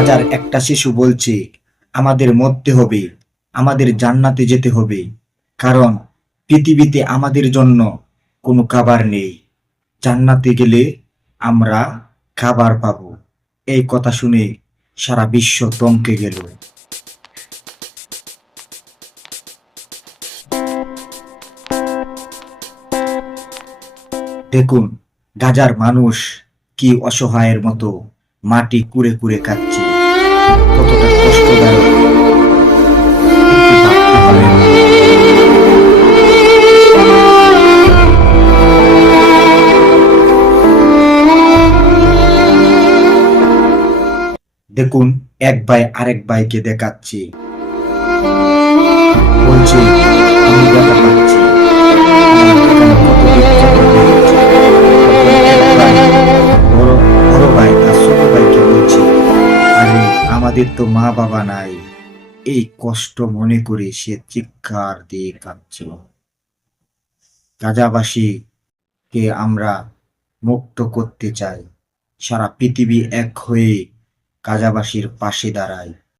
গাজার একটা শিশু বলছে, আমাদের মরতে হবে, আমাদের জান্নাতে যেতে হবে, কারণ পৃথিবীতে আমাদের জন্য কোনো খাবার নেই, জান্নাতে গেলে আমরা খাবার পাবো। এই কথা শুনে সারা বিশ্ব থমকে গেল। দেখুন, গাজার মানুষ কি অসহায়ের মতো মাটি কুড়ে কুড়ে খাচ্ছে, কতটা কষ্টদায়ক একটু ভাবতে পারেন। দেখুন, এক ভাই আরেক ভাইকে দেখাচ্ছে, বলছে আমি ব্যথা পাচ্ছি, আমার এখানে কত বিক্ষত হয়েছে। তখন এক ভাই বড় বড় ভাই তার ছোট ভাইকে বলছে, আরে আমাদের তো মা বাবা নাই। এই কষ্ট মনে করে সে চিৎকার দিয়ে কাঁদছিল। গাজাবাসীকে আমরা মুক্ত করতে চাই, সারা পৃথিবী এক হয়ে গাজাবাসীর পাশে দাঁড়ায়।